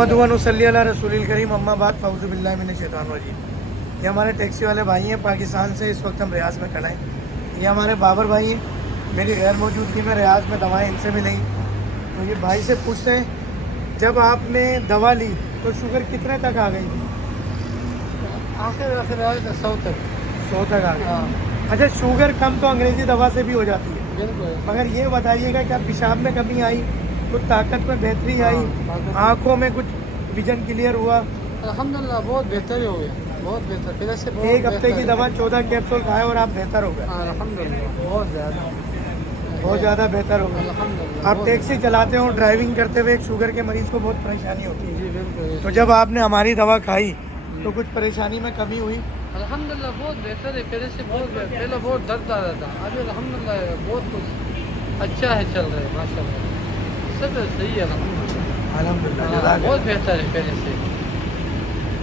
नहमदुहु व नुसल्ली अला रसूलिल करीम अम्मा बाद फ़ऊज़ु बिल्लाहि मिनश शैतानिर रजीम। ये हमारे टैक्सी वाले भाई हैं पाकिस्तान से, इस वक्त हम रियाज में खड़े हैं। ये हमारे बाबर भाई हैं, मेरी गैर मौजूदगी में रियाज में दवाएं इनसे मिली। तो ये भाई से पूछते हैं, जब आपने दवा ली तो शुगर कितने तक आ गई थी? आखिर आए तो 100 तक। 100 तक आ गई। हाँ अच्छा, शुगर कम तो अंग्रेज़ी दवा से भी हो जाती है, बिल्कुल। मगर ये बताइएगा क्या पेशाब में कमी आई, कुछ ताकत में बेहतरी आई, ताकत- आँखों में कुछ विजन क्लियर हुआ? अल्हम्दुलिल्लाह बहुत बेहतर हो गया, बहुत बेहतर। पहले से बहुत एक हफ्ते की बेहतर दवा 14 कैप्सूल खाए और आप बेहतर हो गए, है। अल्हम्दुलिल्लाह बहुत ज़्यादा बेहतर हो गए। अल्हम्दुलिल्लाह। आप टैक्सी चलाते हो, ड्राइविंग करते हुए एक शुगर के मरीज़ को बहुत परेशानी होती है, जी बिल्कुल। तो जब आपने हमारी दवा खाई तो कुछ परेशानी में कमी हुई? अल्हम्दुलिल्लाह बहुत बेहतर है, पहले से बहुत पहले बहुत दर्द आ रहा था, अभी अल्हम्दुलिल्लाह बहुत कुछ अच्छा है, चल रहा है माशाल्लाह, सब सही है अल्हम्दुलिल्लाह। अल्हम्दुलिल्लाह, बहुत बेहतर है पहले से।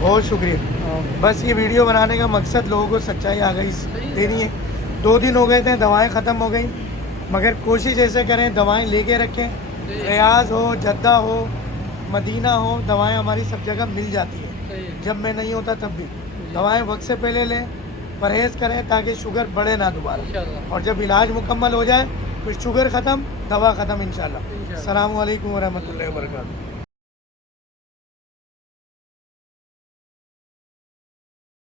बहुत शुक्रिया। बस ये वीडियो बनाने का मकसद लोगों को सच्चाई आ गई देनी है। 2 दिन हो गए थे, दवाएं ख़त्म हो गई, मगर कोशिश ऐसे करें दवाएं लेके रखें। रियाज हो, जद्दा हो, मदीना हो, दवाएं हमारी सब जगह मिल जाती हैं। सही है। जब मैं नहीं होता तब भी दवाएं वक्त से पहले लें, परहेज़ करें ताकि शुगर बढ़े ना दोबारा। इंशाल्लाह। और जब इलाज मुकम्मल हो जाए तो शुगर ख़त्म, दवा ख़त्म इंशाल्लाह। इंशाल्लाह। अस्सलामु अलैकुम व रहमतुल्लाहि व बरकातुहू।